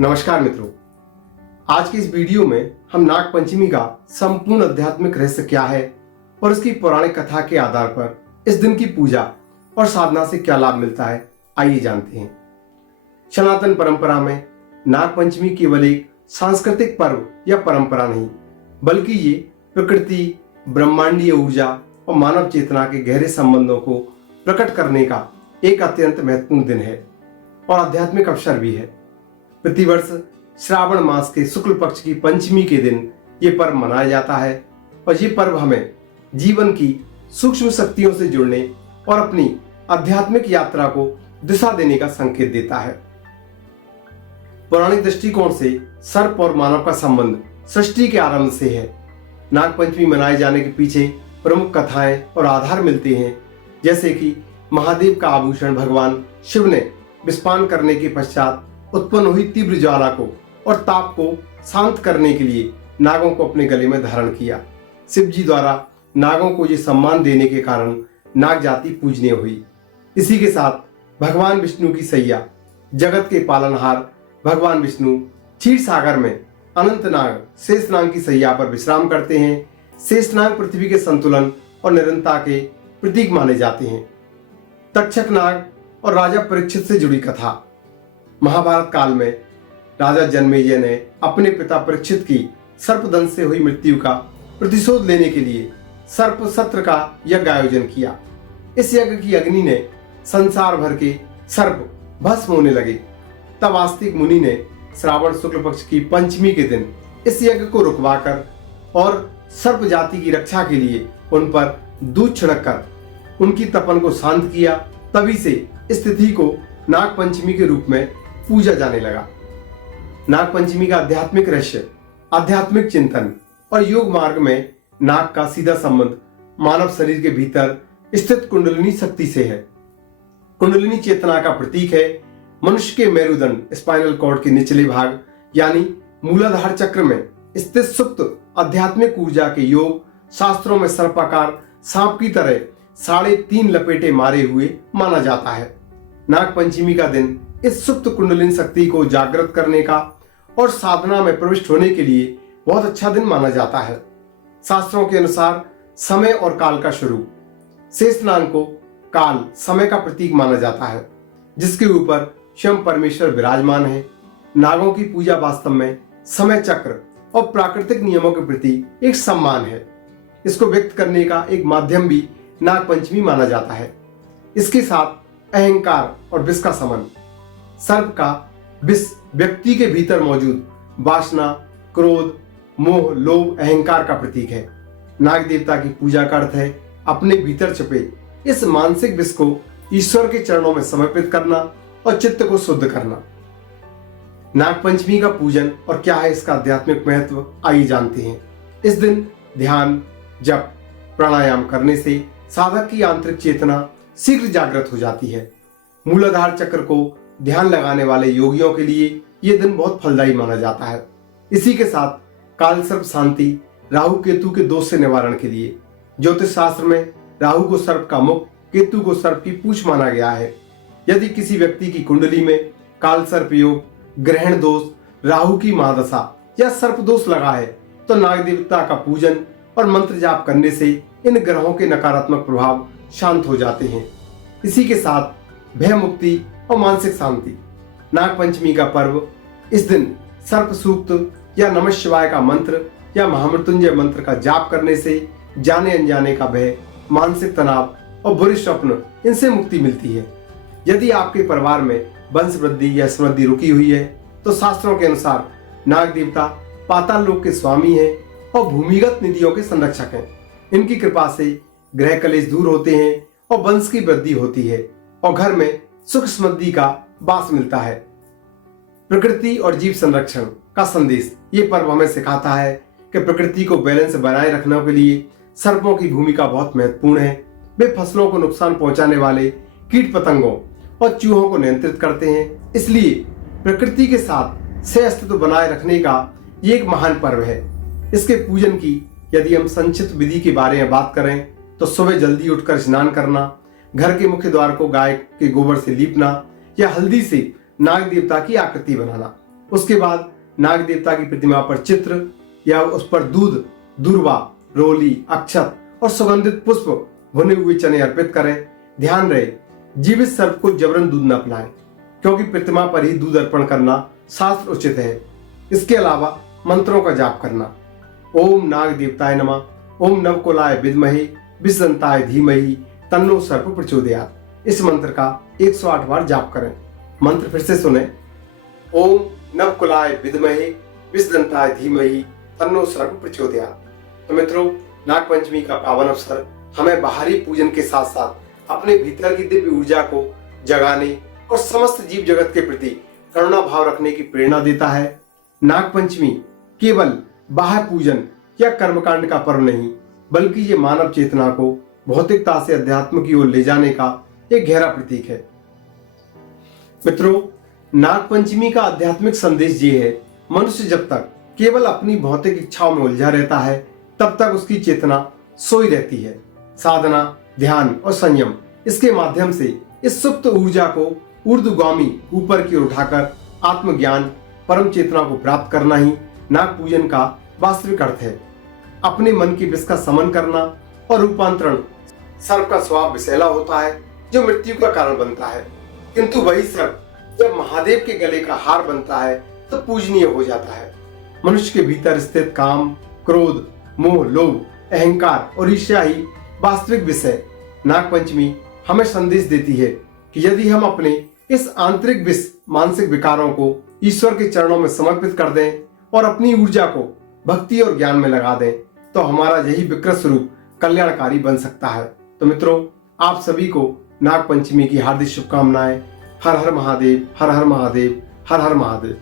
नमस्कार मित्रों, आज की इस वीडियो में हम नाग पंचमी का संपूर्ण आध्यात्मिक रहस्य क्या है और उसकी पौराणिक कथा के आधार पर इस दिन की पूजा और साधना से क्या लाभ मिलता है, आइए जानते हैं। सनातन परंपरा में नाग पंचमी केवल एक सांस्कृतिक पर्व या परंपरा नहीं, बल्कि ये प्रकृति, ब्रह्मांडीय ऊर्जा और मानव चेतना के गहरे संबंधों को प्रकट करने का एक अत्यंत महत्वपूर्ण दिन है और आध्यात्मिक अवसर भी है। प्रतिवर्ष श्रावण मास के शुक्ल पक्ष की पंचमी के दिन ये पर्व मनाया जाता है और ये पर्व हमें जीवन की सूक्ष्म शक्तियों से जुड़ने और अपनी आध्यात्मिक यात्रा को दिशा देने का संकेत देता है। पौराणिक दृष्टिकोण से सर्प और मानव का संबंध सृष्टि के आरंभ से है। नाग पंचमी मनाए जाने के पीछे प्रमुख कथाएं और आधार मिलते हैं, जैसे कि महादेव का आभूषण भगवान शिव ने विस्पान करने के पश्चात उत्पन्न हुई तीव्र ज्वाला को और ताप को शांत करने के लिए नागों को अपने गले में धारण किया। शिव जी द्वारा नागों को ये सम्मान देने के कारण नाग जाति पूजनीय हुई। इसी के साथ भगवान विष्णु की सैया, जगत के पालनहार भगवान विष्णु क्षीर सागर में अनंत नाग शेषनाग की सैया पर विश्राम करते हैं। शेषनाग पृथ्वी के संतुलन और निरंतरता के प्रतीक माने जाते हैं। तक्षक नाग और राजा परीक्षित से जुड़ी कथा। महाभारत काल में राजा जन्मेजय ने अपने पिता परीक्षित की सर्पदंश से हुई मृत्यु का प्रतिशोध लेने के लिए सर्प सत्र का यज्ञ आयोजन किया। इस यज्ञ की अग्नि ने संसार भर के सर्प भस्म होने लगे। तब आस्तिक मुनि ने श्रावण शुक्ल पक्ष की पंचमी के दिन इस यज्ञ को रुकवाकर और सर्प जाति की रक्षा के लिए उन पर दूध छिड़ककर उनकी तपन को शांत किया। तभी से इस तिथि को नाग पंचमी के रूप में पूजा जाने लगा। नाग पंचमी का आध्यात्मिक रहस्य, आध्यात्मिक चिंतन और योग मार्ग में नाग का सीधा संबंध मानव शरीर के भीतर स्थित कुंडलिनी शक्ति से है। कुंडलिनी चेतना का प्रतीक है। मनुष्य के मेरुदंड स्पाइनल कॉर्ड के निचले भाग यानी मूलाधार चक्र में स्थित सुप्त आध्यात्मिक ऊर्जा के योग शास्त्रों में सर्पाकार सांप की तरह 3.5 लपेटे मारे हुए माना जाता है। नाग पंचमी का दिन इस सुप्त कुंडलिनी शक्ति को जागृत करने का और साधना में प्रविष्ट होने के लिए बहुत अच्छा दिन माना जाता है। शास्त्रों के अनुसार समय और काल का स्वरूप, शेषनाग को काल समय का प्रतीक माना जाता है, जिसके ऊपर स्वयं परमेश्वर विराजमान है। नागों की पूजा वास्तव में समय चक्र और प्राकृतिक नियमों के प्रति एक सम्मान है। इसको व्यक्त करने का एक माध्यम भी नाग पंचमी माना जाता है। इसके साथ अहंकार और विष का समन। सर्प का विष व्यक्ति के भीतर मौजूद वासना, क्रोध, मोह, लोभ, अहंकार का प्रतीक है। नाग देवता की पूजा का अर्थ है अपने भीतर छुपे इस मानसिक विष को ईश्वर के चरणों में समर्पित करना और चित्त को शुद्ध करना। नाग पंचमी का पूजन और क्या है इसका आध्यात्मिक महत्व, आइए जानते हैं। इस दिन ध्यान, जप, प्राणायाम करने से साधक की आंतरिक चेतना शीघ्र जागृत हो जाती है। मूलाधार चक्र को ध्यान लगाने वाले योगियों के लिए यह दिन बहुत फलदायी माना जाता है। इसी के साथ काल सर्प शांति, राहु केतु के दोष से निवारण के लिए। ज्योतिष शास्त्र में राहु को सर्प का मुख, केतु को सर्प की पूंछ माना गया है। यदि किसी व्यक्ति की कुंडली में काल सर्प योग, ग्रहण दोष, राहु की महादशा या सर्प दोष लगा है तो नाग देवता का पूजन और मंत्र जाप करने से इन ग्रहों के नकारात्मक प्रभाव शांत हो जाते हैं। इसी के साथ भय मुक्ति और मानसिक शांति। नाग पंचमी का पर्व, इस दिन सर्प सूक्त या नमः शिवाय का मंत्र या महामृत्युंजय मंत्र का जाप करने से जाने अनजाने का भय, मानसिक तनाव और बुरे स्वप्न, इनसे मुक्ति मिलती है। यदि आपके परिवार में वंश वृद्धि या समृद्धि रुकी हुई है तो शास्त्रों के अनुसार नाग देवता पाताल लोक के स्वामी हैं और भूमिगत निधियों के संरक्षक हैं। इनकी कृपा से ग्रह कलेश दूर होते हैं और वंश की वृद्धि होती है और घर में सुख समृद्धि का वास मिलता है। प्रकृति और जीव संरक्षण का संदेश ये पर्व हमें सिखाता है कि प्रकृति को बैलेंस बनाए रखने के लिए सर्पों की भूमिका बहुत महत्वपूर्ण है। वे फसलों को नुकसान पहुंचाने वाले कीट पतंगों और चूहों को नियंत्रित करते हैं। इसलिए प्रकृति के साथ सह-अस्तित्व बनाए रखने का ये एक महान पर्व है। इसके पूजन की यदि हम संक्षिप्त विधि के बारे में बात करें तो सुबह जल्दी उठकर स्नान करना, घर के मुख्य द्वार को गाय के गोबर से लीपना या हल्दी से नाग देवता की आकृति बनाना, उसके बाद नाग देवता की प्रतिमा पर चित्र या उस पर दूध, दूर्वा, रोली, अक्षत और सुगंधित पुष्प, भुने हुए चने अर्पित करें। ध्यान रहे, जीवित सर्प को जबरन दूध न पिलाएं, क्योंकि प्रतिमा पर ही दूध अर्पण करना शास्त्र उचित है। इसके अलावा मंत्रों का जाप करना। ओम नाग देवताय नमः, ओम नवकुलाय विद्महे विषदंताय धीमहि तन्नो सर्प प्रचोदयात्। इस मंत्र का 108 बार जाप करें। मंत्र फिर से सुने। ओम नवकुलाय विद्महे विषदंताय धीमहि तन्नो सर्प प्रचोदयात्। तो मित्रों, नागपंचमी का पावन अवसर हमें बाहरी पूजन के साथ साथ अपने भीतर की दिव्य ऊर्जा को जगाने और समस्त जीव जगत के प्रति करुणा भाव रखने की प्रेरणा देता है। नागपंचमी केवल बाह्य पूजन या कर्मकांड का पर्व नहीं, बल्कि ये मानव चेतना को भौतिकता से अध्यात्म की ओर ले जाने का एक गहरा प्रतीक है। मित्रों, नागपंचमी का आध्यात्मिक संदेश ये है, मनुष्य जब तक केवल अपनी भौतिक इच्छाओं में उलझा रहता है, तब तक उसकी चेतना सोई रहती है। साधना, ध्यान और संयम इसके माध्यम से इस सुप्त ऊर्जा को ऊर्ध्वगामी ऊपर की ओर उठाकर आत्मज्ञान, परम चेतना को प्राप्त करना ही नाग पूजन का वास्तविक अर्थ है। अपने मन की विष का समन करना और रूपांतरण। सर्प का स्वभाव विषैला होता है, जो मृत्यु का कारण बनता है, किंतु वही सर्प जब महादेव के गले का हार बनता है तो पूजनीय हो जाता है। मनुष्य के भीतर स्थित काम, क्रोध, मोह, लोभ, अहंकार और ईर्ष्या ही वास्तविक विषय। नागपंचमी हमें संदेश देती है कि यदि हम अपने इस आंतरिक विष मानसिक विकारों को ईश्वर के चरणों में समर्पित कर दें और अपनी ऊर्जा को भक्ति और ज्ञान में लगा दें, तो हमारा यही विकृत स्वरूप कल्याणकारी बन सकता है। तो मित्रों, आप सभी को नागपंचमी की हार्दिक शुभकामनाएं। हर हर महादेव, हर हर महादेव, हर हर महादेव।